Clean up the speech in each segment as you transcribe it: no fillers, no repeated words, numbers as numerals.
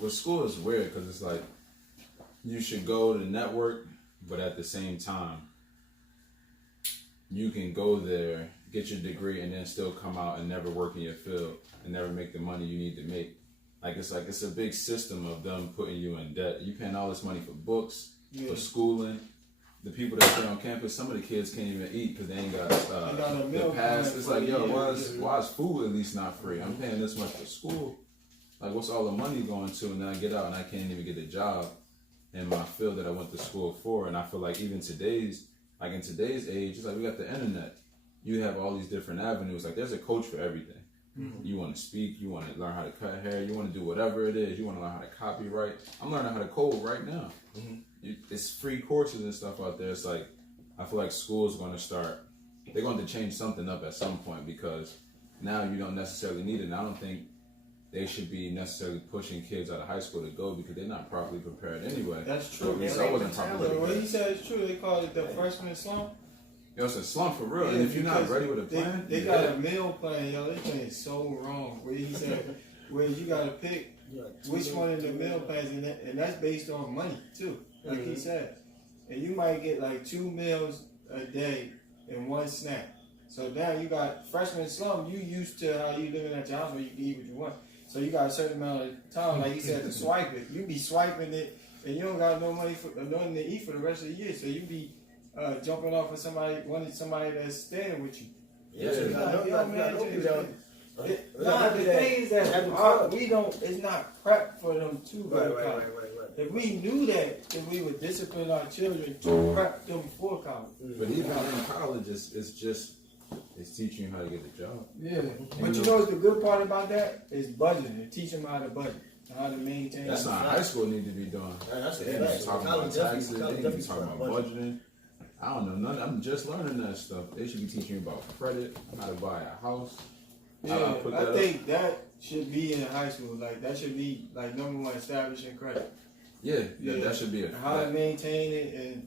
with school is weird because it's like you should go to network, but at the same time, you can go there, get your degree, and then still come out and never work in your field and never make the money you need to make. It's a big system of them putting you in debt. You paying all this money for books, for schooling. The people that stay on campus, some of the kids can't even eat because they ain't got the pass. It's like, yo, why is food at least not free? I'm paying this much for school. Like, what's all the money going to? And then I get out and I can't even get a job in my field that I went to school for. And I feel like even in today's age, it's like we got the internet. You have all these different avenues. Like, there's a coach for everything. Mm-hmm. You want to speak, you want to learn how to cut hair, you want to do whatever it is, you want to learn how to copyright. I'm learning how to code right now. Mm-hmm. It's free courses and stuff out there. It's like, I feel like school's going to start, they're going to change something up at some point because now you don't necessarily need it. And I don't think they should be necessarily pushing kids out of high school to go because they're not properly prepared anyway. That's true. So I wasn't properly prepared. What he said is true. They call it the freshman slump. Yo, it's a slump for real. And if you're not ready with a plan, they got a meal plan. Yo, this thing is so wrong. Where he said, where you got to pick which one of the meal plans, and that's based on money too. Like he said, and you might get like 2 meals a day and 1 snack. So now you got freshman slump. You used to how you living at your house where you can eat what you want. So you got a certain amount of time, like you said, to swipe it. You be swiping it, and you don't got no money for nothing to eat for the rest of the year. So you be jumping off of somebody that's staying with you. Yeah, so the thing is that we don't. It's not prep for them to go to college. Right. If we knew that, then we would discipline our children to prep them for college. But even in college, it's teaching you how to get a job. Yeah, but you know what's the good part about that is budgeting. It teach them how to budget, how to maintain. That's not high school need to be doing. They need to talk about taxes. They need to be talking about budgeting. I don't know. I'm just learning that stuff. They should be teaching you about credit, how to buy a house. Yeah, I think that should be in high school. Like that should be like number one, establishing credit. Yeah, that should be how to maintain it and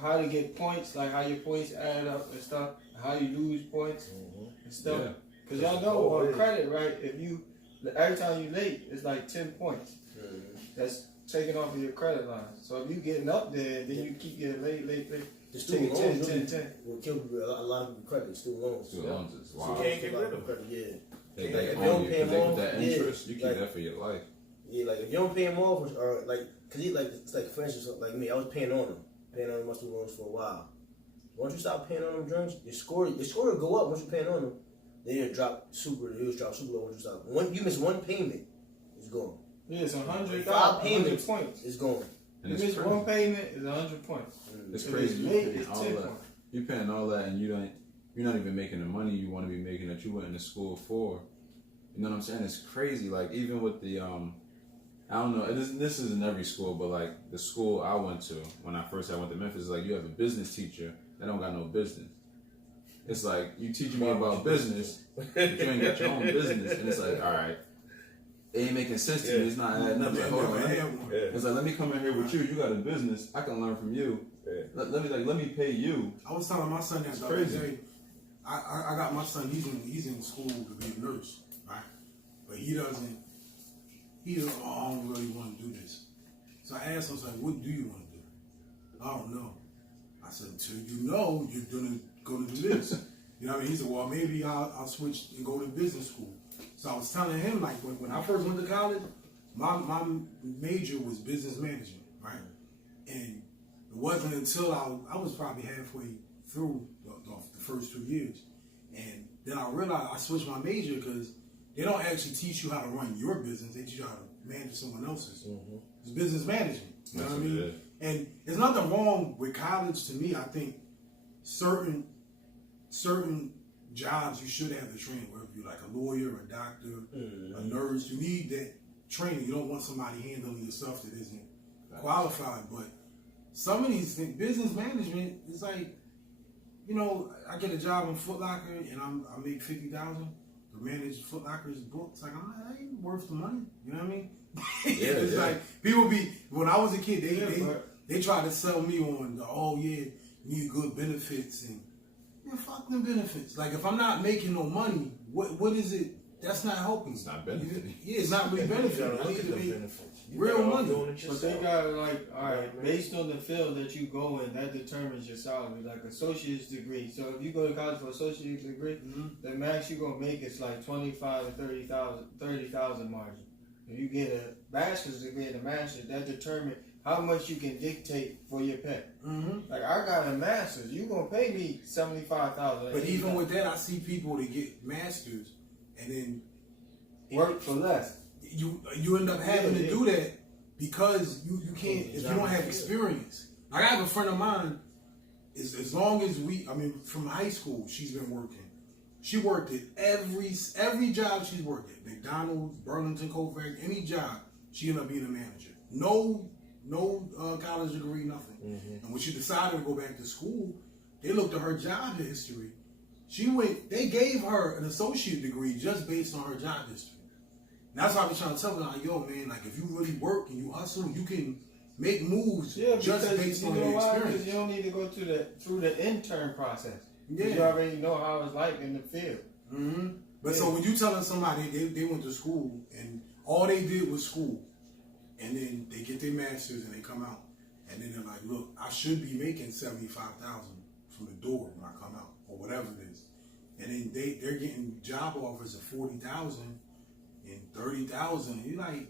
how to get points, like how your points add up and stuff. How you lose points and stuff. Because y'all know on credit, right? If you every time you late, it's like 10 points. That's taken off of your credit line. So if you getting up there, then you keep getting late. The student loans 10 will kill a lot of credit. Student loans. Student loans is wild. So you can't get rid of credit. Yeah. Like if you don't pay them off, that interest, you keep that for your life. Yeah, like if you don't pay them off, or like, cause it's like for instance, like me, I was paying on my student loans for a while. Once you stop paying on them drinks, your score will go up once you're paying on them. Then it'll drop super low once you stop. You miss one payment, it's gone. Yeah, it's 100. 5 payments, points. It's gone. And you miss one payment, it's 100 points. It's crazy. You're paying all that, and you're not even making the money you want to be making that you went into school for. You know what I'm saying? It's crazy. Like even with the I don't know. This is in every school, but like the school I went to when I first went to Memphis is like you have a business teacher that don't got no business. It's like you teaching me about business, but you ain't got your own business, and it's like, all right, it ain't making sense to me. It's not adding up. Like, hold on, it's like let me come in here with you. You got a business. I can learn from you. Let me pay you. I was telling my son that the other day. I got my son. He's in school to be a nurse, right? But he doesn't. I don't really want to do this. So I asked him, like, what do you want to do? I don't know. I said, until you know, you're going to do this. You know what I mean? He said, well, maybe I'll switch and go to business school. So I was telling him, like, when I first went to college, my major was business management, right? And it wasn't until I was probably halfway through the first 2 years. And then I realized I switched my major because they don't actually teach you how to run your business. They teach you how to manage someone else's. It's business management. You know what I mean? And there's nothing wrong with college. To me, I think certain jobs you should have the training. Whether you're like a lawyer, a doctor, a nurse, you need that training. You don't want somebody handling your stuff that isn't qualified. But some of these things, business management, is like, you know, I get a job in Foot Locker and I make $50,000 to manage Foot Locker's books. Like, that ain't worth the money. You know what I mean? It's like people when I was a kid, they tried to sell me on you need good benefits and fuck them benefits. Like if I'm not making no money, what is it that's not helping. It's not benefiting. Yeah, it's not really benefiting. I need to make real money. But they got like, all right, based on the field that you go in, that determines your salary. Like associate's degree. So if you go to college for associate's degree, the max you gonna make is like 25 to 30,000 margin. If you get a bachelor's degree and a master's, that determines how much you can dictate for your pay. Like I got a master's, you gonna pay me $75,000. But even with that, I see people that get masters and then work for less. You end up having to do that because you can't if you don't have experience. Like I have a friend of mine. As long as from high school, she's been working. She worked at every job she's worked at. McDonald's, Burlington Coat Factory, any job, she ended up being a manager. No college degree, nothing. And when she decided to go back to school, they looked at her job history. They gave her an associate degree just based on her job history. And that's why I be trying to tell her, like, yo, man, like if you really work and you hustle, you can make moves just based on your experience. Because you don't need to go through the intern process. Yeah. You already know how it's like in the field. But so when you telling somebody they went to school and all they did was school, and then they get their masters and they come out, and then they're like, look, I should be making $75,000 from the door when I come out, or whatever it is, and then they're getting job offers of $40,000 and $30,000. You're like,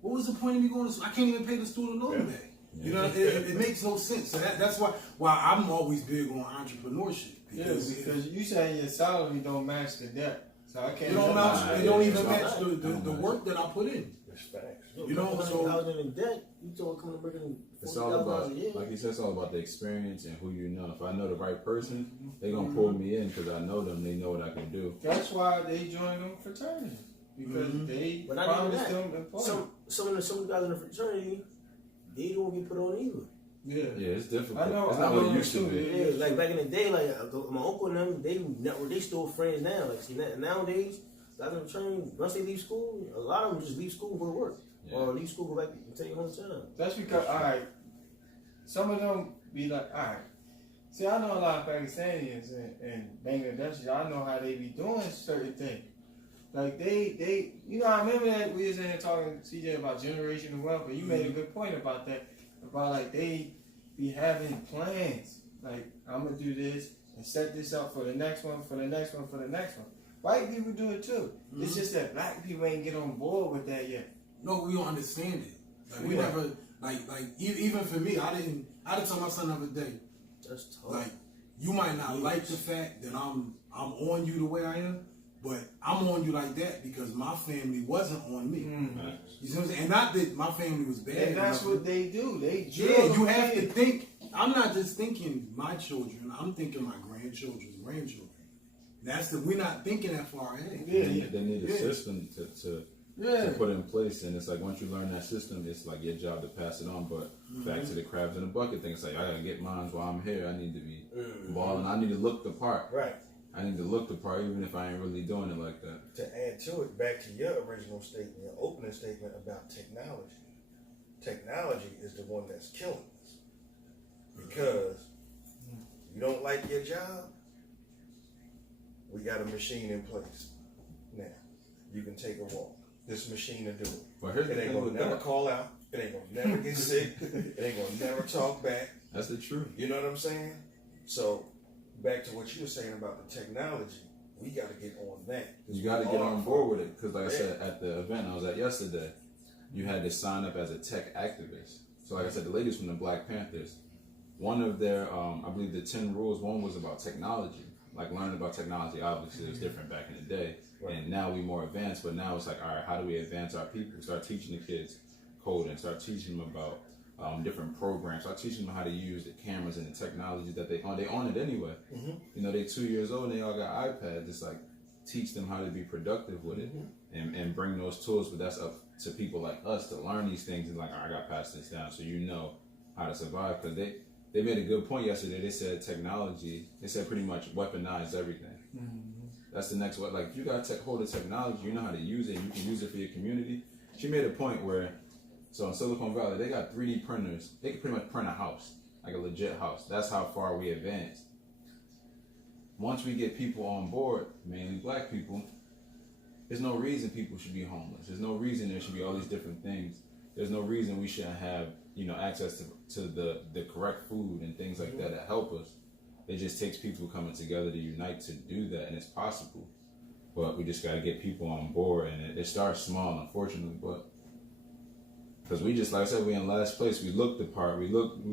what was the point of me going to school? I can't even pay the student loan back. You know, it makes no sense. So that's why I'm always big on entrepreneurship. Because you saying your salary don't match the debt. So I can't. It don't even match the work that I put in. Facts. You know, so I was in debt. You told coming to bring it's all about, like you said, it's all about the experience and who you know. If I know the right person, they're gonna pull me in because I know them. They know what I can do. That's why they join them fraternities because they promised them employment. Some of the guys in the fraternity, they don't get put on either. Yeah, it's difficult. I know. It's not what it used to be. Yeah, like back in the day, like my uncle and them, they still friends now. Like see, nowadays, guys in the fraternity, once they leave school, a lot of them just leave school and go to work. Or leave school, go back and take your hometown. That's because, all right, some of them be like, all right. See, I know a lot of Pakistanians and Bangladeshis. I know how they be doing certain things. Like they, you know, I remember that we was in here talking to CJ about generational wealth, but you made a good point about that. About like they be having plans. Like I'm gonna do this and set this up for the next one, for the next one, for the next one. White people do it too. It's just that black people ain't get on board with that yet. No, we don't understand it. Like we never like even for me, I didn't tell my son the other day. That's tough. Like you might not like the fact that I'm on you the way I am, but I'm on you like that because my family wasn't on me. You see what I'm saying? And not that my family was bad. And that's what they do. You have to think. I'm not just thinking my children. I'm thinking my grandchildren's grandchildren. We're not thinking that far ahead. They need a system to put in place, and it's like once you learn that system, it's like your job to pass it on. But back to the crabs in the bucket thing, it's like I gotta get mine while I'm here. I need to be balling. I need to look the part. Right. I need to look the part, even if I ain't really doing it like that. To add to it, back to your original statement, your opening statement about technology. Technology is the one that's killing us. Because you don't like your job, we got a machine in place. Now, you can take a walk. This machine will do it. But here's It ain't gonna never call out. It ain't gonna never get sick. It ain't gonna never talk back. That's the truth. You know what I'm saying? So, back to what you were saying about the technology, we got to get on that. You got to get on board with it because, like I said, at the event I was at yesterday, you had to sign up as a tech activist. So, like I said, the ladies from the Black Panthers, one of their, I believe the 10 rules, one was about technology. Like learning about technology, obviously, it was different back in the day. Right. And now we more advanced, but now it's like, all right, how do we advance our people? Start teaching the kids coding, start teaching them about different programs, start teaching them how to use the cameras and the technology that they own it anyway. You know, they're 2 years old and they all got iPads. It's like, teach them how to be productive with it and bring those tools, but that's up to people like us to learn these things and like, all right, I got to pass this down so you know how to survive. Because they made a good point yesterday. They said technology, they said pretty much weaponize everything. That's the next one. Like, if you got hold of technology, you know how to use it, you can use it for your community. She made a point where, so in Silicon Valley, they got 3D printers. They can pretty much print a house, like a legit house. That's how far we advanced. Once we get people on board, mainly black people, There's no reason people should be homeless. There's no reason there should be all these different things. There's no reason we shouldn't have, access to the correct food and things like that help us. It just takes people coming together to unite to do that, and it's possible. But we just got to get people on board, and it starts small, unfortunately. But because we just, like I said, we in last place. We look the part. We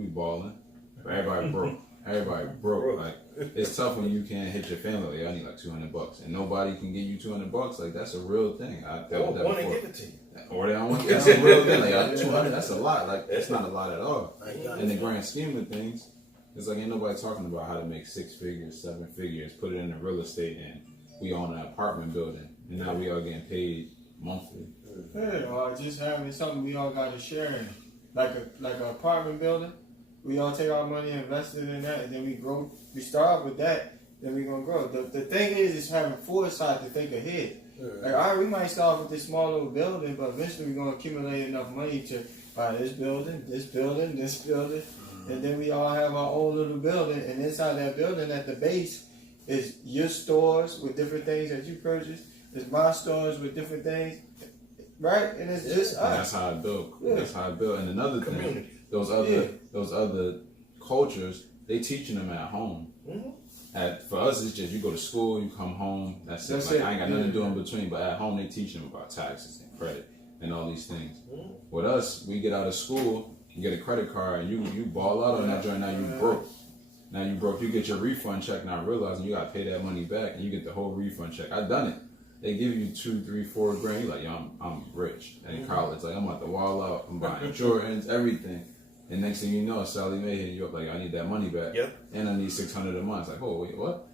balling. But everybody broke. Everybody broke. Like, it's tough when you can't hit your family. Like, I need like $200, and nobody can give you $200. Like, that's a real thing. I dealt with that want to before. give it to you. Or they don't want to. That's a real thing. Like, 200. That's a lot. Like, it's not a lot at all. In the grand scheme of things, it's like ain't nobody talking about how to make 6 figures, 7 figures, put it into real estate, and we own an apartment building, and now we all getting paid monthly. Yeah, or just having something we all got to share in, like an apartment building. We all take our money, invest it in that, and then we grow. We start with that, then we gonna grow. The thing is having foresight to think ahead. Like, all right, we might start with this small little building, but eventually we're gonna accumulate enough money to buy this building, and then we all have our own little building. And inside that building, at the base, is your stores with different things that you purchase. It's my stores with different things, right? And it's just us. And that's how I built. Yeah. That's how I built. And another Community. thing, those other cultures, they teaching them at home. For us, it's just you go to school, you come home. That's it. Like, I ain't got nothing to do in between. But at home, they teach them about taxes and credit and all these things. With us, we get out of school, you get a credit card, and you ball out on that joint. Now you broke. Now you broke. You get your refund check, not realizing you got to pay that money back, and you get the whole refund check. I've done it. They give you 2, 3, 4 grand. You're like, yo, I'm rich. And in college, like, I'm about to wall out. I'm buying Jordans, everything. And next thing you know, Sally Mae hitting you up like, I need that money back. Yep. And I need $600 a month. It's like, oh, wait, what?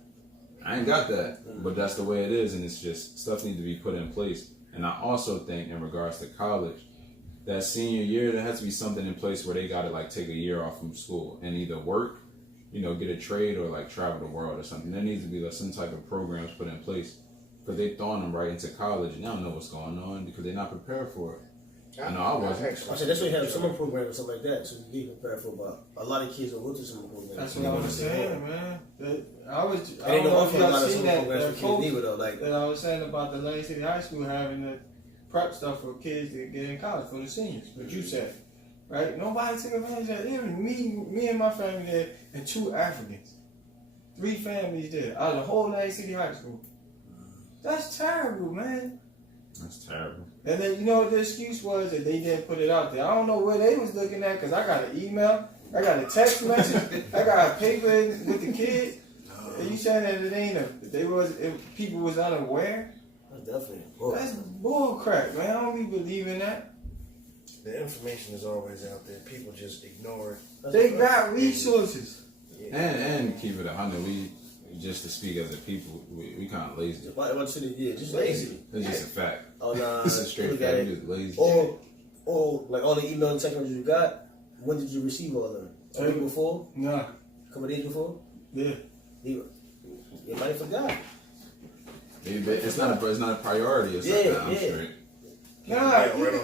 I ain't got that. But that's the way it is, and it's just stuff needs to be put in place. And I also think in regards to college, that senior year, there has to be something in place where they got to like take a year off from school and either work, get a trade, or like travel the world or something. There needs to be like some type of programs put in place, because they throwing them right into college and they don't know what's going on because they're not prepared for it. I know I wasn't. I said that's why you have summer program or something like that, so you get prepared for. But a lot of kids don't go to summer programs. That's what I was saying, man. I And don't they don't know if offer a lot y'all of seen summer that programs for post kids either, though. Like that I was saying about the Lane City High School having the prep stuff for kids to get in college for the seniors. What you said, right? Nobody took advantage of it. Even me and my family there, and 2 Africans, 3 families there out of the whole Lane City High School. That's terrible, man. That's terrible. And then you know what the excuse was, that they didn't put it out there. I don't know where they was looking at, because I got an email, I got a text message, I got a paper with the kids. And you saying that it ain't if people was unaware? that's definitely bull. That's bull crap, man. I don't be believing that. The information is always out there. People just ignore it. They got resources. And keep it 100. We, just to speak as a people, we kind of lazy. Just lazy. It's just a fact. Oh nah, It's a straight fact. We're just lazy. Or like all the email and text messages you got. When did you receive all of them? A week before? Nah. A couple of days before? Yeah. You might have forgot. It's not a priority or something. I'm straight. Nah,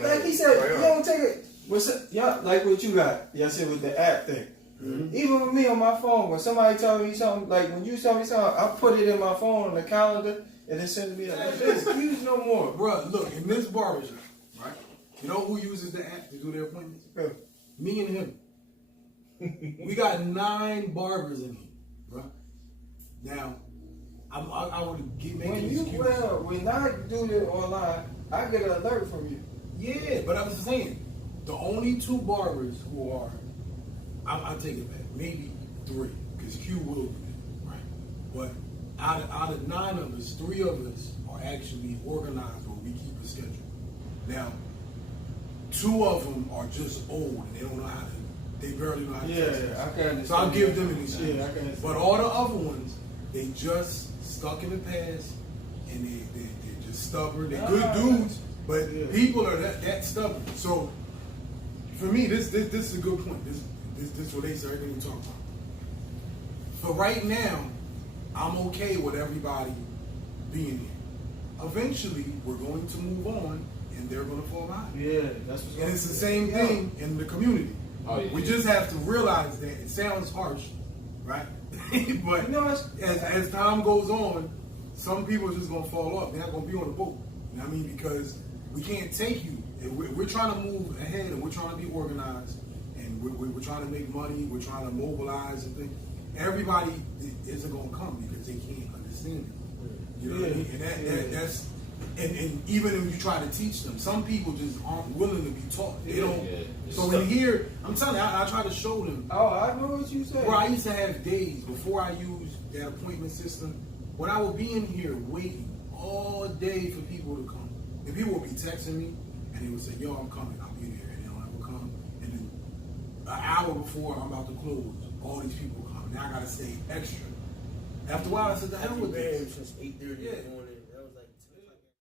like he said, you don't take it. Like what you got. Y'all said with the app thing. Mm-hmm. Even with me on my phone, when somebody tell me something, like when you tell me something, I put it in my phone on the calendar, and it sends me like, excuse no more. Bruh, look, in this barbershop, right? You know who uses the app to do their appointments? Yeah. Me and him. We got 9 barbers in here, bruh. Now, I would make an excuse. When I do this online, I get an alert from you. Yeah, but I was saying, the only 2 barbers who are, I'll take it back, maybe 3, because Q will do it, right? But out of 9 of us, 3 of us are actually organized where we keep a schedule. Now, 2 of them are just old and they don't know how to, they barely know how to Yeah, I can understand. So I'll give them an excuse. Yeah, I can understand. But all the other ones, they just stuck in the past and they're just stubborn. They're good dudes, but people are that stubborn. So for me, this is a good point. This relates to everything we talk about. For right now, I'm okay with everybody being here. Eventually, we're going to move on, and they're going to fall behind. Yeah, that's what's And it's the same thing in the community. Oh, yeah. We just have to realize that it sounds harsh, right? But as time goes on, some people are just going to fall off. They're not going to be on the boat. You know what I mean? Because we can't take you. We're trying to move ahead and we're trying to be organized and we're trying to make money. We're trying to mobilize and things. Everybody isn't going to come because they can't understand it. You know what I mean? And that's and even if you try to teach them, some people just aren't willing to be taught. They don't. So when you hear, I'm telling you, I try to show them. Oh, I know what you said. Bro, I used to have days before I used that appointment system when I would be in here waiting all day for people to come. And people would be texting me and they would say, yo, I'm coming, I'll be there. And they'll never come. And then an hour before I'm about to close, all these people come. Now I gotta stay extra. After a while I said, the hell with this. Since 8:30 in the morning.